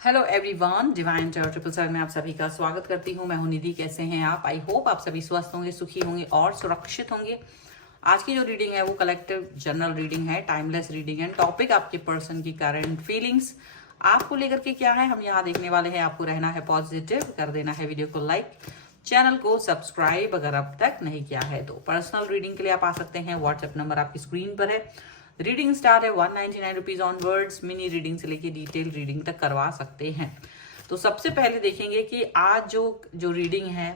Hello everyone, divine tarot triple seven में आप सभी का स्वागत करती हूँ। मैं हूँ निधि। कैसे हैं आप? आई होप आप सभी स्वस्थ होंगे, सुखी होंगे और सुरक्षित होंगे। आज की जो रीडिंग है वो कलेक्टिव जनरल रीडिंग है, टाइमलेस रीडिंग है। टॉपिक आपके पर्सन की करंट फीलिंग्स आपको लेकर के क्या है हम यहाँ देखने वाले हैं। आपको रहना है पॉजिटिव, कर देना है वीडियो को लाइक, चैनल को सब्सक्राइब अगर अब तक नहीं किया है तो। पर्सनल रीडिंग के लिए आप आ सकते हैं, व्हाट्सएप नंबर आपकी स्क्रीन पर है। रीडिंग स्टार्ट है 199 रुपीज ऑनवर्ड्स। मिनी रीडिंग से लेके डिटेल रीडिंग तक करवा सकते हैं। तो सबसे पहले देखेंगे कि आज जो रीडिंग है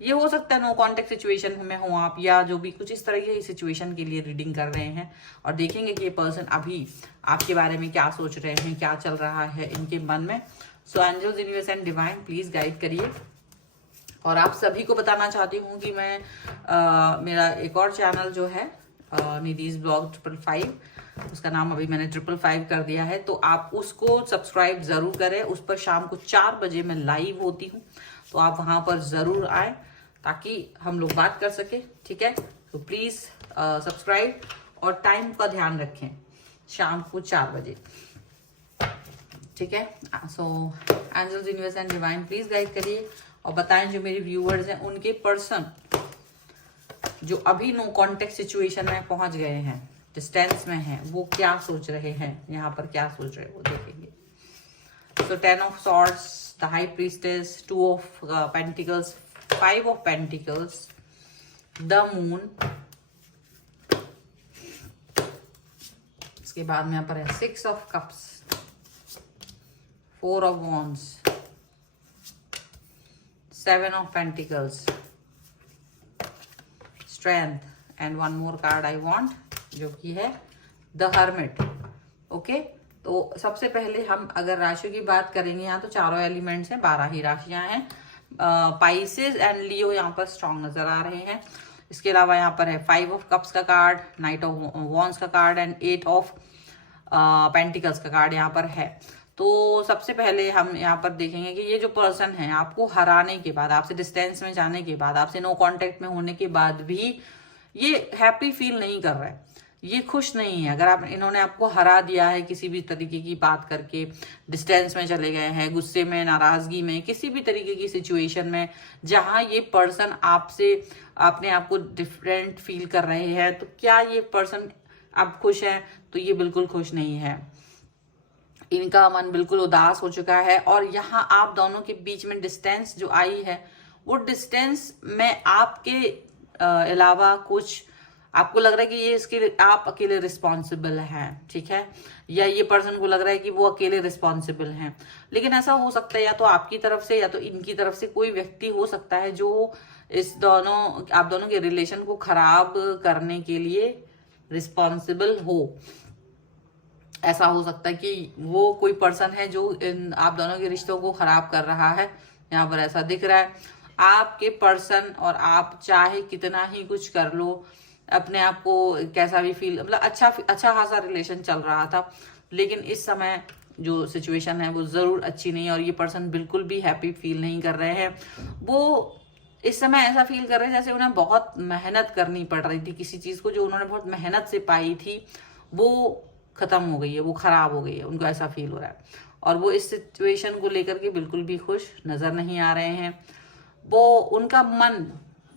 ये हो सकता है नो कॉन्टेक्ट सिचुएशन में हो आप, या जो भी कुछ इस तरह की सिचुएशन के लिए रीडिंग कर रहे हैं। और देखेंगे कि ये पर्सन अभी आपके बारे में क्या सोच रहे हैं, क्या चल रहा है इनके मन में। So angels, universe and divine please guide करिए। और आप सभी को बताना चाहती हूँ कि मैं मेरा एक और चैनल जो है निधिज ब्लॉग 555, उसका नाम अभी मैंने 555 कर दिया है, तो आप उसको सब्सक्राइब जरूर करें। उस पर शाम को 4 बजे मैं लाइव होती हूँ, तो आप वहां पर जरूर आए ताकि हम लोग बात कर सके। ठीक है, तो प्लीज सब्सक्राइब और टाइम का ध्यान रखें, शाम को 4 बजे। ठीक है, so angels, universe and divine please guide करिए और बताएं जो मेरे व्यूअर्स हैं उनके पर्सन जो अभी नो कॉन्टेक्ट सिचुएशन में पहुंच गए हैं, डिस्टेंस में हैं, वो क्या सोच रहे हैं, यहाँ पर क्या सोच रहे हैं वो देखेंगे। सो 10 of swords, the high priestess, 2 of pentacles, 5 of pentacles, the moon. इसके बाद में यहाँ पर है 6 of cups, 4 of wands, 7 of pentacles, strength and one more card I want, जो कि है द हर्मिट। ओके, तो सबसे पहले हम अगर राशियों की बात करेंगे, यहाँ तो चारों एलिमेंट्स हैं, 12 ही राशियां हैं। पाइसेस एंड लियो यहाँ पर स्ट्रॉन्ग नजर आ रहे हैं। इसके अलावा यहाँ पर है 5 ऑफ कप्स का कार्ड, नाइट ऑफ वॉन्ड्स का कार्ड एंड 8 ऑफ पेंटिकल्स का कार्ड यहाँ पर है। तो सबसे पहले हम यहाँ पर देखेंगे कि ये जो पर्सन है आपको हराने के बाद, आपसे डिस्टेंस में जाने के बाद, आपसे नो कांटेक्ट में होने के बाद भी ये हैप्पी फील नहीं कर रहा है, ये खुश नहीं है। अगर आप इन्होंने आपको हरा दिया है किसी भी तरीके की बात करके, डिस्टेंस में चले गए हैं, गुस्से में, नाराजगी में, किसी भी तरीके की सिचुएशन में जहां ये पर्सन आपसे अपने आप को डिफरेंट फील कर रहे हैं, तो क्या ये पर्सन अब खुश है? तो ये बिल्कुल खुश नहीं है। इनका मन बिल्कुल उदास हो चुका है। और यहाँ आप दोनों के बीच में डिस्टेंस जो आई है, वो डिस्टेंस में आपके अलावा कुछ आपको लग रहा है कि ये इसके लिए आप अकेले रिस्पॉन्सिबल हैं। ठीक है, या ये पर्सन को लग रहा है कि वो अकेले रिस्पॉन्सिबल हैं। लेकिन ऐसा हो सकता है या तो आपकी तरफ से या तो इनकी तरफ से कोई व्यक्ति हो सकता है जो आप दोनों के रिलेशन को खराब करने के लिए रिस्पॉन्सिबल हो। ऐसा हो सकता है कि वो कोई पर्सन है जो आप दोनों के रिश्तों को खराब कर रहा है, यहाँ पर ऐसा दिख रहा है। आपके पर्सन और आप चाहे कितना ही कुछ कर लो, अपने आप को कैसा भी फील, मतलब अच्छा खासा रिलेशन चल रहा था, लेकिन इस समय जो सिचुएशन है वो जरूर अच्छी नहीं है और ये पर्सन बिल्कुल भी हैप्पी फील नहीं कर रहे हैं। वो इस समय ऐसा फील कर रहे हैं जैसे उन्हें बहुत मेहनत करनी पड़ रही थी, किसी चीज को जो उन्होंने बहुत मेहनत से पाई थी वो खत्म हो गई है, वो खराब हो गई है, उनको ऐसा फील हो रहा है। और वो इस सिचुएशन को लेकर के बिल्कुल भी खुश नजर नहीं आ रहे हैं। वो उनका मन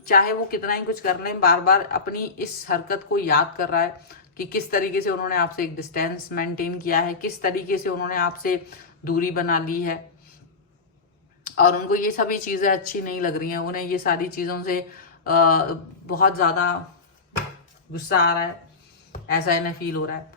चाहे वो कितना ही कुछ कर लें, बार बार अपनी इस हरकत को याद कर रहा है कि किस तरीके से उन्होंने आपसे एक डिस्टेंस मेंटेन किया है, किस तरीके से उन्होंने आपसे दूरी बना ली है। और उनको ये सभी चीजें अच्छी नहीं लग रही हैं, उन्हें ये सारी चीजों से बहुत ज्यादा गुस्सा आ रहा है, ऐसा इन्हें फील हो रहा है।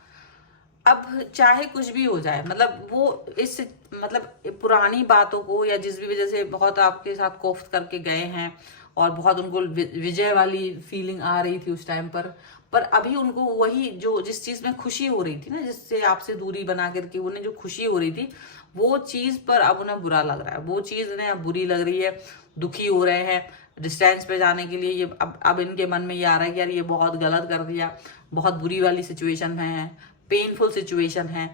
अब चाहे कुछ भी हो जाए, मतलब वो इस मतलब पुरानी बातों को या जिस भी वजह से बहुत आपके साथ कोफ्त करके गए हैं और बहुत उनको विजय वाली फीलिंग आ रही थी उस टाइम पर अभी उनको वही जो जिस चीज में खुशी हो रही थी ना, जिससे आपसे दूरी बना करके उन्हें जो खुशी हो रही थी, वो चीज पर अब उन्हें बुरा लग रहा है, वो चीज उन्हें अब बुरी लग रही है, दुखी हो रहे हैं। डिस्टेंस पे जाने के लिए ये अब इनके मन में ये आ रहा है कि यार ये बहुत गलत कर दिया, बहुत बुरी वाली सिचुएशन में है, पेनफुल सिचुएशन है,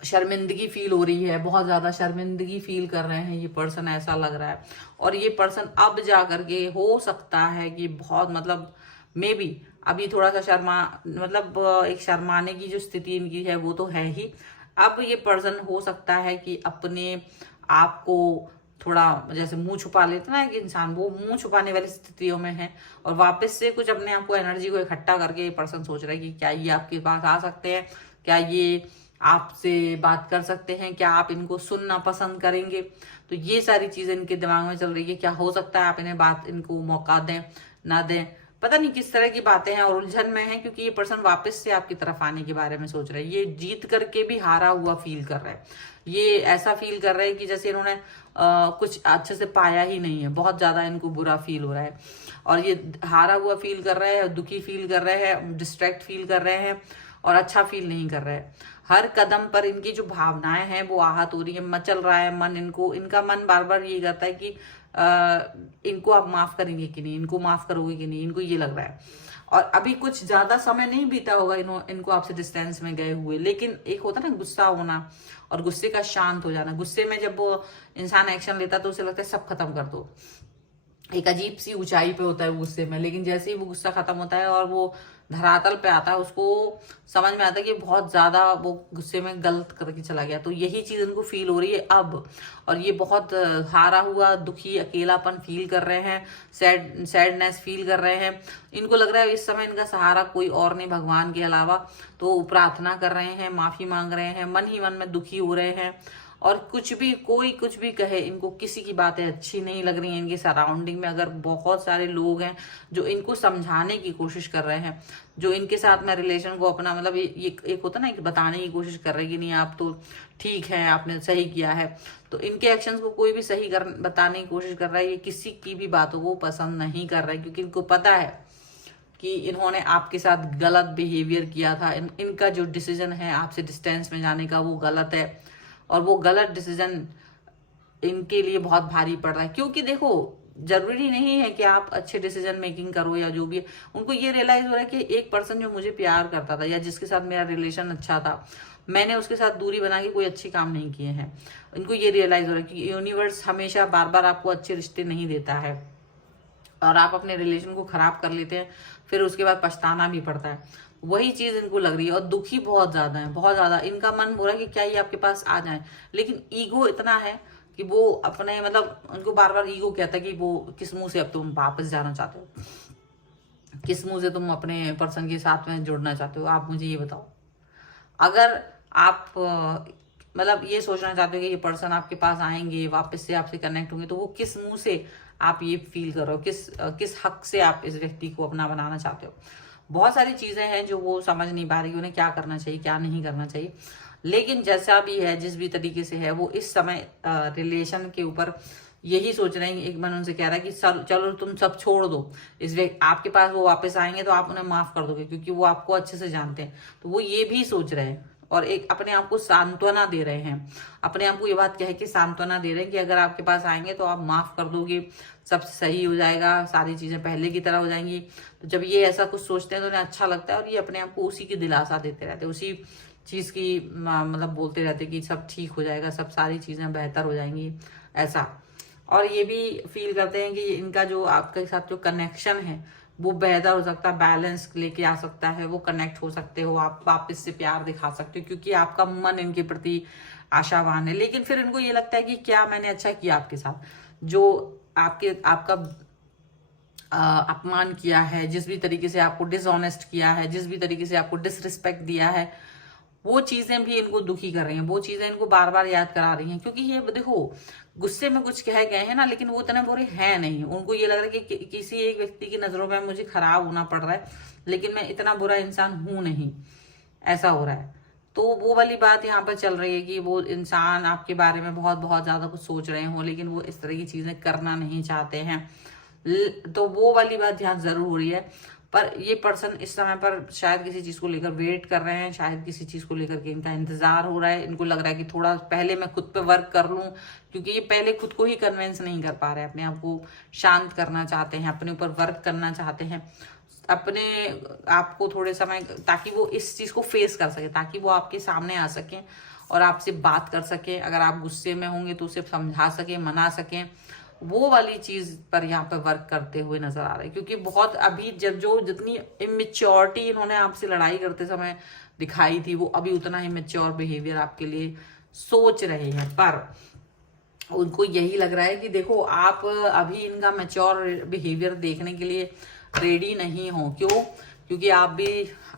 शर्मिंदगी फील हो रही है, बहुत ज्यादा शर्मिंदगी फील कर रहे हैं ये पर्सन, ऐसा लग रहा है। और ये पर्सन अब जा करके हो सकता है कि बहुत मतलब मे बी अभी थोड़ा सा शर्मा, मतलब एक शर्माने की जो स्थिति इनकी है वो तो है ही, अब ये पर्सन हो सकता है कि अपने आप को थोड़ा जैसे मुंह छुपा लेता ना कि इंसान, वो मुंह छुपाने वाली स्थितियों में है और वापस से कुछ अपने आप को एनर्जी को इकट्ठा करके ये पर्सन सोच रहा है कि क्या ये आपके पास आ सकते हैं, क्या ये आपसे बात कर सकते हैं, क्या आप इनको सुनना पसंद करेंगे। तो ये सारी चीजें इनके दिमाग में चल रही है। क्या हो सकता है आप इनको मौका दें ना दें, पता नहीं किस तरह की बातें हैं और उलझन में है, क्योंकि ये पर्सन वापस से आपकी तरफ आने के बारे में सोच रहा है। ये जीत करके भी हारा हुआ फील कर रहा है। ये ऐसा फील कर रहा है कि जैसे इन्होंने कुछ अच्छे से पाया ही नहीं है, बहुत ज्यादा इनको बुरा फील हो रहा है और ये हारा हुआ फील कर रहे हैं, दुखी फील कर रहे हैं, डिस्ट्रैक्ट फील कर रहे हैं और अच्छा फील नहीं कर रहे हैं। हर कदम पर इनकी जो भावनाएं हैं वो आहत हो रही है, मचल रहा है मन इनका मन बार बार ये कहता है कि इनको आप माफ करेंगे कि नहीं, इनको माफ करोगे कि नहीं, इनको ये लग रहा है। और अभी कुछ ज्यादा समय नहीं बीता होगा इनको आपसे डिस्टेंस में गए हुए, लेकिन एक होता ना गुस्सा होना और गुस्से का शांत हो जाना। गुस्से में जब वो इंसान एक्शन लेता तो उसे लगता है सब खत्म कर दो, एक अजीब सी ऊंचाई पे होता है वो गुस्से में, लेकिन जैसे ही वो गुस्सा खत्म होता है और वो धरातल पे आता है उसको समझ में आता है कि बहुत ज्यादा वो गुस्से में गलत करके चला गया। तो यही चीज इनको फील हो रही है अब, और ये बहुत हारा हुआ, दुखी, अकेलापन फील कर रहे हैं, सैडनेस फील कर रहे हैं। इनको लग रहा है इस समय इनका सहारा कोई और नहीं भगवान के अलावा। तो प्रार्थना कर रहे हैं, माफी मांग रहे हैं, मन ही मन में दुखी हो रहे हैं और कोई कुछ भी कहे इनको किसी की बातें अच्छी नहीं लग रही हैं। इनके सराउंडिंग में अगर बहुत सारे लोग हैं जो इनको समझाने की कोशिश कर रहे हैं, जो इनके साथ में रिलेशन को अपना मतलब ये एक होता ना, एक बताने की कोशिश कर रहे हैं कि नहीं आप तो ठीक है, आपने सही किया है, तो इनके एक्शंस को कोई भी सही बताने की कोशिश कर रहा है। ये किसी की भी बातों को पसंद नहीं कर रहा है, क्योंकि इनको पता है कि इन्होंने आपके साथ गलत बिहेवियर किया था। इनका जो डिसीजन है आपसे डिस्टेंस में जाने का वो गलत है, और वो गलत डिसीजन इनके लिए बहुत भारी पड़ रहा है। क्योंकि देखो, जरूरी नहीं है कि आप अच्छे डिसीजन मेकिंग करो या जो भी है। उनको ये रियलाइज हो रहा है कि एक पर्सन जो मुझे प्यार करता था या जिसके साथ मेरा रिलेशन अच्छा था, मैंने उसके साथ दूरी बना के कोई अच्छे काम नहीं किए हैं। इनको ये रियलाइज हो रहा है कि यूनिवर्स हमेशा बार बार आपको अच्छे रिश्ते नहीं देता है और आप अपने रिलेशन को खराब कर लेते हैं, फिर उसके बाद पछताना भी पड़ता है। वही चीज इनको लग रही है और दुखी बहुत ज्यादा है, बहुत ज्यादा। इनका मन हो रहा है कि क्या ये आपके पास आ जाए, लेकिन ईगो इतना है कि वो अपने मतलब उनको बार बार ईगो कहता है कि वो किस मुंह से अब तुम वापस जाना चाहते हो, किस मुंह से तुम अपने पर्सन के साथ में जुड़ना चाहते हो, आप मुझे ये बताओ। अगर आप मतलब ये सोचना चाहते हो कि ये पर्सन आपके पास आएंगे, वापस से आपसे कनेक्ट होंगे, तो वो किस मुंह से आप ये फील कर रहे हो, किस हक से आप इस व्यक्ति को अपना बनाना चाहते हो। बहुत सारी चीजें हैं जो वो समझ नहीं पा रही, उन्हें क्या करना चाहिए क्या नहीं करना चाहिए। लेकिन जैसा भी है, जिस भी तरीके से है, वो इस समय रिलेशन के ऊपर यही सोच रहे हैं। एक मन उनसे कह रहा है कि चलो तुम सब छोड़ दो, आपके पास वो वापस आएंगे तो आप उन्हें माफ कर दोगे, क्योंकि वो आपको अच्छे से जानते हैं। तो वो ये भी सोच रहे हैं और एक अपने आप को सांत्वना दे रहे हैं, अपने आप को ये बात कह के सांत्वना दे रहे हैं कि अगर आपके पास आएंगे तो आप माफ कर दोगे, सब सही हो जाएगा, सारी चीजें पहले की तरह हो जाएंगी। तो जब ये ऐसा कुछ सोचते हैं तो उन्हें अच्छा लगता है और ये अपने आप को उसी की दिलासा देते रहते हैं, उसी चीज की मतलब बोलते रहते हैं कि सब ठीक हो जाएगा, सब सारी चीजें बेहतर हो जाएंगी ऐसा। और ये भी फील करते हैं कि इनका जो आपके साथ जो कनेक्शन है वो बेहतर हो सकता है, बैलेंस लेके आ सकता है, वो कनेक्ट हो सकते हो, आप वापस से प्यार दिखा सकते हो, क्योंकि आपका मन इनके प्रति आशावान है। लेकिन फिर इनको ये लगता है कि क्या मैंने अच्छा किया आपके साथ, जो आपका अपमान किया है, जिस भी तरीके से आपको डिसऑनेस्ट किया है, जिस भी तरीके से आपको डिसरिस्पेक्ट दिया है, वो चीजें भी इनको दुखी कर रही हैं, वो चीजें इनको बार बार याद करा रही हैं। क्योंकि ये देखो, गुस्से में कुछ कह गए हैं ना, लेकिन वो इतने बुरे हैं नहीं। उनको ये लग रहा है कि किसी एक व्यक्ति की नजरों में मुझे खराब होना पड़ रहा है, लेकिन मैं इतना बुरा इंसान हूं नहीं, ऐसा हो रहा है। तो वो वाली बात यहाँ पर चल रही है कि वो इंसान आपके बारे में बहुत बहुत ज्यादा कुछ सोच रहे हो, लेकिन वो इस तरह की चीजें करना नहीं चाहते हैं। तो वो वाली बात यहाँ जरूर हो रही है। पर ये पर्सन इस समय पर शायद किसी चीज को लेकर वेट कर रहे हैं, शायद किसी चीज को लेकर के इनका इंतजार हो रहा है। इनको लग रहा है कि थोड़ा पहले मैं खुद पे वर्क कर लूं, क्योंकि ये पहले खुद को ही कन्विंस नहीं कर पा रहे हैं, अपने आप को शांत करना चाहते हैं, अपने ऊपर वर्क करना चाहते हैं, अपने आप को थोड़े समय, ताकि वो इस चीज को फेस कर सके, ताकि वो आपके सामने आ सके और आपसे बात कर सके। अगर आप गुस्से में होंगे तो उसे समझा सके, मना सके। वो वाली चीज पर यहाँ पे वर्क करते हुए नजर आ रहे हैं, क्योंकि बहुत अभी जब जो जितनी इमेच्योरिटी इन्होंने आपसे लड़ाई करते समय दिखाई थी, वो अभी उतना ही मेच्योर बिहेवियर आपके लिए सोच रहे हैं। पर उनको यही लग रहा है कि देखो आप अभी इनका मैच्योर बिहेवियर देखने के लिए रेडी नहीं हो। क्यों? क्योंकि आप भी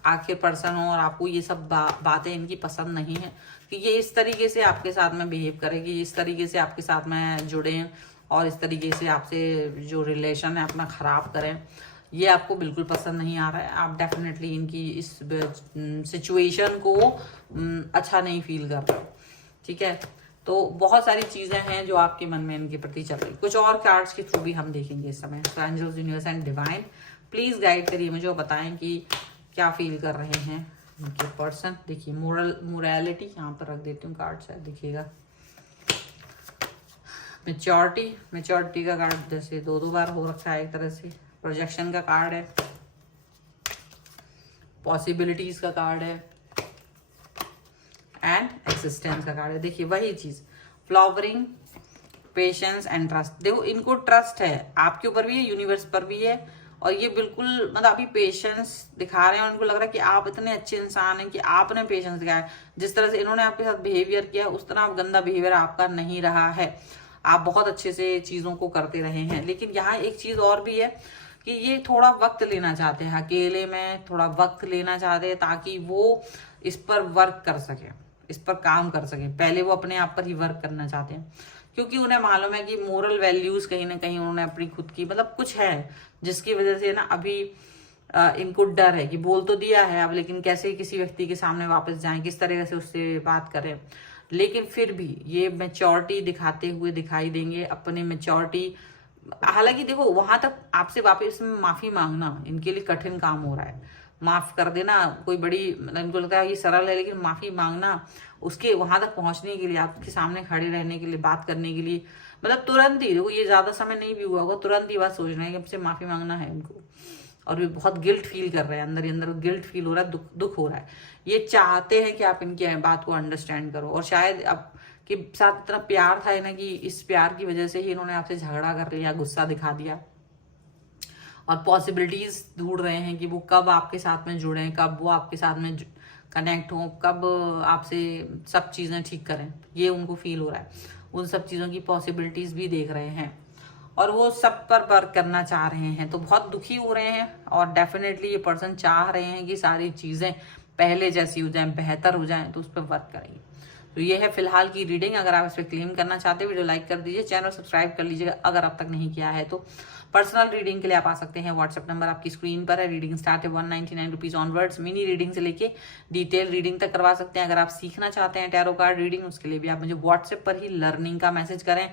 आखिर पर्सन हो और आपको ये सब बातें इनकी पसंद नहीं है कि ये इस तरीके से आपके साथ में बिहेव करेगी, इस तरीके से आपके साथ में जुड़े और इस तरीके से आपसे जो रिलेशन है अपना खराब करें। ये आपको बिल्कुल पसंद नहीं आ रहा है। आप डेफिनेटली इनकी इस सिचुएशन को अच्छा नहीं फील कर रहे हो, ठीक है। तो बहुत सारी चीजें हैं जो आपके मन में इनके प्रति चल रही। कुछ और कार्ड्स के थ्रू भी हम देखेंगे इस समय। So angels, universe and divine please guide करिए मुझे और बताएं कि क्या फील कर रहे हैं इनके पर्सन। देखिए मोरालिटी यहाँ पर रख देती हूँ कार्ड, शायद दिखेगा। मेच्योरिटी का कार्ड जैसे दो बार हो रखा है एक तरह से। प्रोजेक्शन का कार्ड है, पॉसिबिलिटीज का कार्ड है एंड एक्सिस्टेंस का कार्ड है। देखिए वही चीज, फ्लावरिंग, पेशेंस एंड ट्रस्ट। देखो इनको ट्रस्ट है आपके ऊपर भी है, यूनिवर्स पर भी है, और ये बिल्कुल मतलब अभी पेशेंस दिखा रहे हैं। उनको लग रहा है कि आप इतने अच्छे इंसान हैं कि आपने पेशेंस दिखाया। जिस तरह से इन्होंने आपके साथ बिहेवियर किया उस तरह गंदा बिहेवियर आपका नहीं रहा है। आप बहुत अच्छे से चीजों को करते रहे हैं। लेकिन यहाँ एक चीज और भी है कि ये थोड़ा वक्त लेना चाहते हैं, अकेले में थोड़ा वक्त लेना चाहते हैं ताकि वो इस पर वर्क कर सके, इस पर काम कर सके। पहले वो अपने आप पर ही वर्क करना चाहते हैं, क्योंकि उन्हें मालूम है कि मोरल वैल्यूज कहीं ना कहीं उन्होंने अपनी खुद की मतलब कुछ है जिसकी वजह से ना अभी इनको डर है कि बोल तो दिया है अब, लेकिन कैसे किसी व्यक्ति के सामने वापस जाएं, किस तरह से उससे बात करें। लेकिन फिर भी ये मैच्योरिटी दिखाते हुए दिखाई देंगे, अपनी मैच्योरिटी। हालांकि देखो वहां तक आपसे वापस माफी मांगना इनके लिए कठिन काम हो रहा है। माफ कर देना कोई बड़ी मतलब इनको लगता है ये सरल है, लेकिन माफी मांगना उसके वहां तक पहुंचने के लिए, आपके सामने खड़े रहने के लिए, बात करने के लिए, मतलब तुरंत ही, देखो ये ज्यादा समय नहीं भी हुआ होगा, तुरंत ही बात सोच रहे हैं कि हमसे माफी मांगना है इनको। और वे बहुत गिल्ट फील कर रहे हैं, अंदर ही अंदर गिल्ट फील हो रहा है, दुख हो रहा है। ये चाहते हैं कि आप इनकी बात को अंडरस्टैंड करो, और शायद आपके साथ इतना प्यार था ना कि इस प्यार की वजह से ही इन्होंने आपसे झगड़ा कर लिया, गुस्सा दिखा दिया, और पॉसिबिलिटीज ढूंढ रहे हैं कि वो कब आपके साथ में जुड़े, कब वो आपके साथ में कनेक्ट हो, कब आपसे सब चीजें ठीक करें। ये उनको फील हो रहा है। उन सब चीजों की पॉसिबिलिटीज भी देख रहे हैं और वो सब पर वर्क करना चाह रहे हैं। तो बहुत दुखी हो रहे हैं और डेफिनेटली ये पर्सन चाह रहे हैं कि सारी चीजें पहले जैसी हो जाएं, बेहतर हो जाएं, तो उस पर वर्क करेंगे। तो ये है फिलहाल की रीडिंग। अगर आप इस पर क्लेम करना चाहते हैं वीडियो लाइक कर दीजिए, चैनल सब्सक्राइब कर लीजिएगा अगर अब तक नहीं किया है तो। पर्सनल रीडिंग के लिए आप आ सकते हैं, व्हाट्सएप नंबर आपकी स्क्रीन पर है। रीडिंग स्टार्ट है 199 रुपीज ऑनवर्ड्स। मिनी रीडिंग से लेके डिटेल रीडिंग तक करवा सकते हैं। अगर आप सीखना चाहते हैं टैरो कार्ड रीडिंग, उसके लिए भी आप मुझे व्हाट्सएप पर ही लर्निंग का मैसेज करें।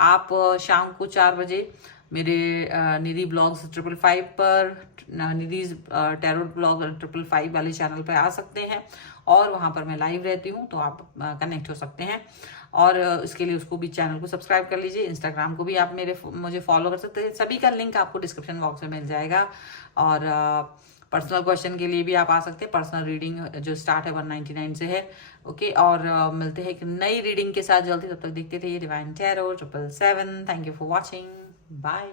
आप शाम को 4 बजे मेरे निधि ब्लॉग्स 555 पर, निधि टैरो ब्लॉग 555 वाले चैनल पर आ सकते हैं और वहां पर मैं लाइव रहती हूँ, तो आप कनेक्ट हो सकते हैं। और इसके लिए उसको भी चैनल को सब्सक्राइब कर लीजिए। इंस्टाग्राम को भी आप मुझे फॉलो कर सकते हैं। सभी का लिंक आपको डिस्क्रिप्शन बॉक्स में मिल जाएगा। और पर्सनल क्वेश्चन के लिए भी आप आ सकते हैं। पर्सनल रीडिंग जो स्टार्ट है 199 से है। ओके, और मिलते हैं एक नई रीडिंग के साथ जल्दी। तब तक देखते थे ये divine tarot 777। Thank you for watching, bye.